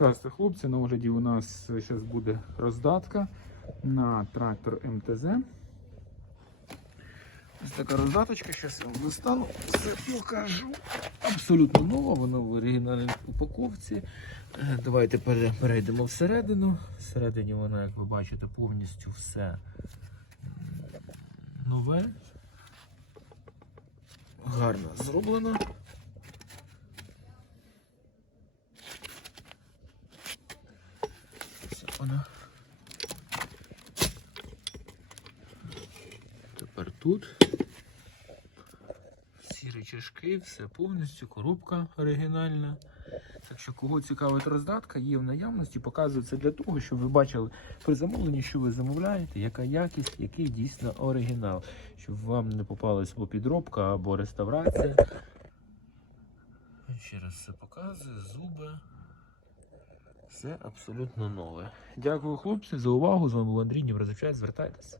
Здравствуйте, хлопці. На огляді у нас зараз буде роздатка на трактор МТЗ. Ось така роздаточка, зараз я вам достану, все покажу. Абсолютно нова, вона в оригінальній упаковці. Е, Давайте перейдемо всередину. Всередині вона, як ви бачите, повністю все нове. Гарно зроблено. Ось вона. Тепер тут. Всі речашки, все повністю, коробка оригінальна. Так що, кого цікавить роздатка, є в наявності, показується для того, щоб ви бачили при замовленні, що ви замовляєте, яка якість, який дійсно оригінал. Щоб вам не попалась або підробка, або реставрація. Ще раз все показую, зуби. Все абсолютно нове. Дякую, хлопці, за увагу. З вами був Андрій Ніврозичай. Звертайтеся.